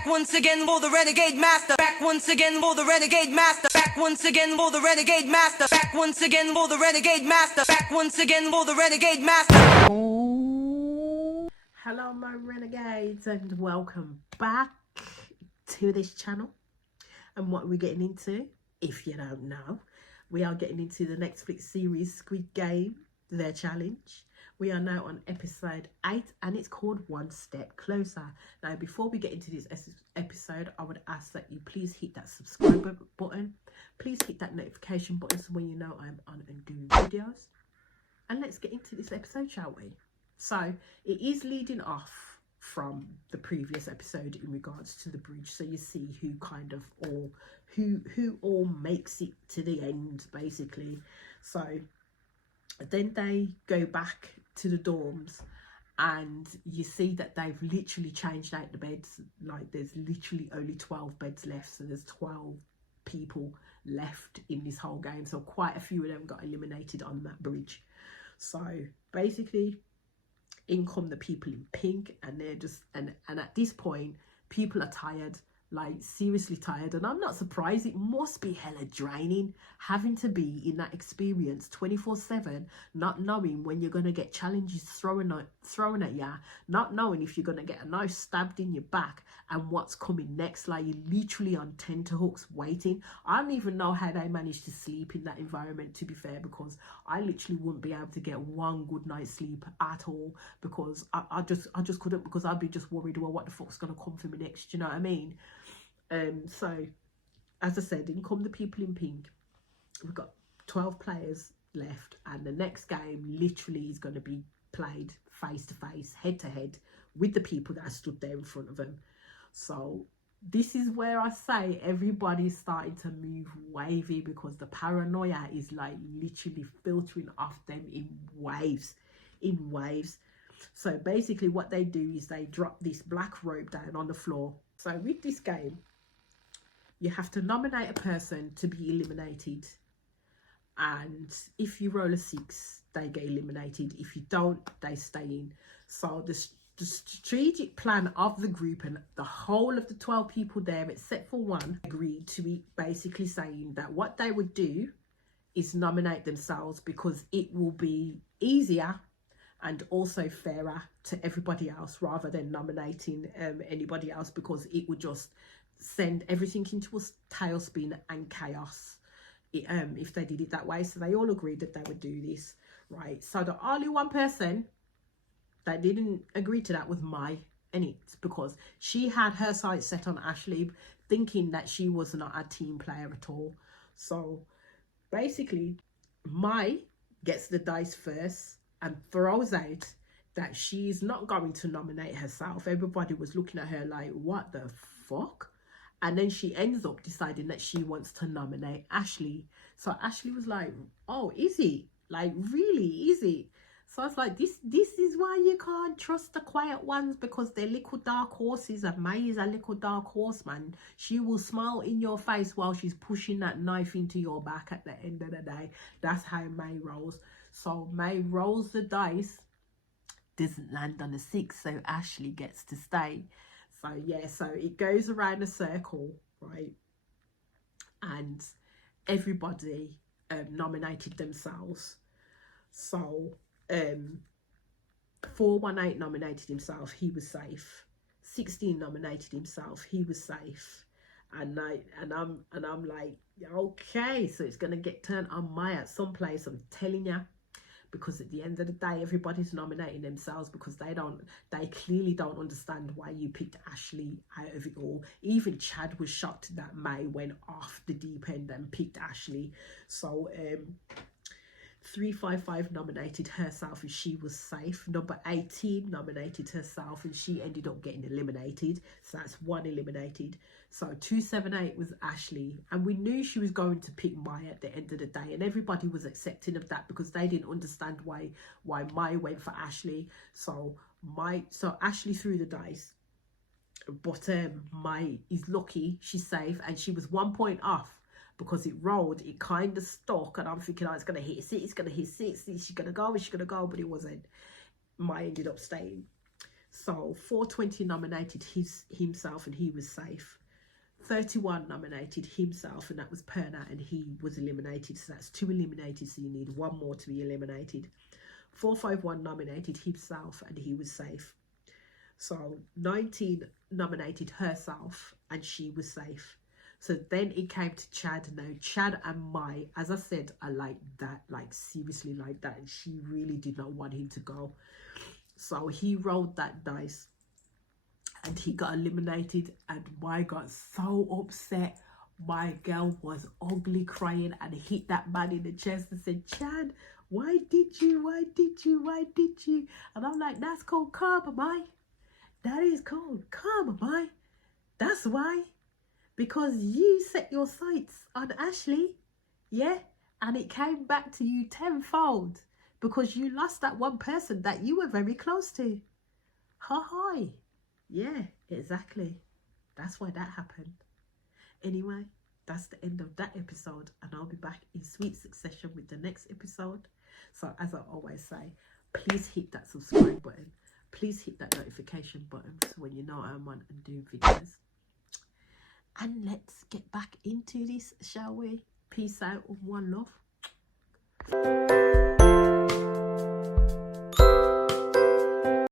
Back once again for the renegade master. Back once again for the renegade master. Back once again for the renegade master. Back once again for the renegade master. Back once again for the renegade master. Hello my renegades and welcome back to this channel. And what we're getting into, if you don't know, we are getting into the Netflix series Squid Game, their challenge. We are now on episode 8 and it's called One Step Closer. Now before we get into this episode, I would ask that you please hit that subscribe button. Please hit that notification button so when you know I'm on and doing videos. And let's get into this episode, shall we? So it is leading off from the previous episode in regards to the bridge, so you see who kind of all who all makes it to the end basically. So then they go back to the dorms and you see that they've literally changed out the beds. Like there's literally only 12 beds left, so there's 12 people left in this whole game, so quite a few of them got eliminated on that bridge. So basically in come the people in pink, and they're just and at this point people are tired, like seriously tired. And I'm not surprised, it must be hella draining having to be in that experience 24/7, not knowing when you're going to get challenges thrown at you, not knowing if you're going to get a knife stabbed in your back and what's coming next. Like you're literally on tenterhooks waiting. I don't even know how they managed to sleep in that environment, to be fair, because I literally wouldn't be able to get one good night's sleep at all, because I just couldn't, because I'd be just worried, well, what the fuck's going to come for me next, you know what I mean? So as I said, in come the people in pink. We've got 12 players left, and the next game literally is going to be played face to face, head to head with the people that stood there in front of them. So this is where I say everybody's starting to move wavy, because the paranoia is like literally filtering off them in waves. So basically what they do is they drop this black rope down on the floor. So with this game, you have to nominate a person to be eliminated, and if you roll a 6, they get eliminated. If you don't, they stay in. So the strategic plan of the group and the whole of the 12 people there, except for one, agreed to be basically saying that what they would do is nominate themselves, because it will be easier and also fairer to everybody else, rather than nominating anybody else, because it would just send everything into a tailspin and chaos if they did it that way. So they all agreed that they would do this, right? So the only one person that didn't agree to that was Mai, and it's because she had her sights set on Ashley, thinking that she was not a team player at all. So basically Mai gets the dice first and throws out that she's not going to nominate herself. Everybody was looking at her like, what the fuck? And then she ends up deciding that she wants to nominate Ashley. So Ashley was like, oh, is it? Like, really, is it? So I was like, this is why you can't trust the quiet ones, because they're little dark horses, and May is a little dark horse, man. She will smile in your face while she's pushing that knife into your back at the end of the day. That's how May rolls. So May rolls the dice, doesn't land on a 6, so Ashley gets to stay. So yeah, so it goes around a circle, right? And everybody nominated themselves. So 418 nominated himself, he was safe. 16 nominated himself, he was safe. And I'm like, okay, so it's gonna get turned on Maya at some place, I'm telling you. Because at the end of the day, everybody's nominating themselves, because they clearly don't understand why you picked Ashley out of it all. Even Chad was shocked that May went off the deep end and picked Ashley. So 355 nominated herself and she was safe. Number 18 nominated herself and she ended up getting eliminated. So that's 1 eliminated. So 278 was Ashley. And we knew she was going to pick Maya at the end of the day. And everybody was accepting of that, because they didn't understand why Maya went for Ashley. So Ashley threw the dice. But Maya is lucky, she's safe, and she was 1 point off. Because it rolled, it kind of stuck, and I'm thinking, oh, it's going to hit 6, it's going to hit 6, is she going to go, but it wasn't. Maya ended up staying. So 420 nominated himself and he was safe. 31 nominated himself and that was Perna and he was eliminated. So that's 2 eliminated, so you need 1 more to be eliminated. 451 nominated himself and he was safe. So 19 nominated herself and she was safe. So then it came to Chad. Now Chad and Mai, as I said, I like that, like seriously like that, and she really did not want him to go. So he rolled that dice and he got eliminated, and Mai got so upset. My girl was ugly crying and hit that man in the chest and said, Chad, why did you? And I'm like, that's called karma, Mai. That is called karma, Mai. That's why. Because you set your sights on Ashley, yeah? And it came back to you tenfold because you lost that one person that you were very close to. Ha. Yeah, exactly. That's why that happened. Anyway, that's the end of that episode, and I'll be back in sweet succession with the next episode. So as I always say, please hit that subscribe button. Please hit that notification button so when you know I'm on and doing videos. And let's get back into this, shall we? Peace out and one love.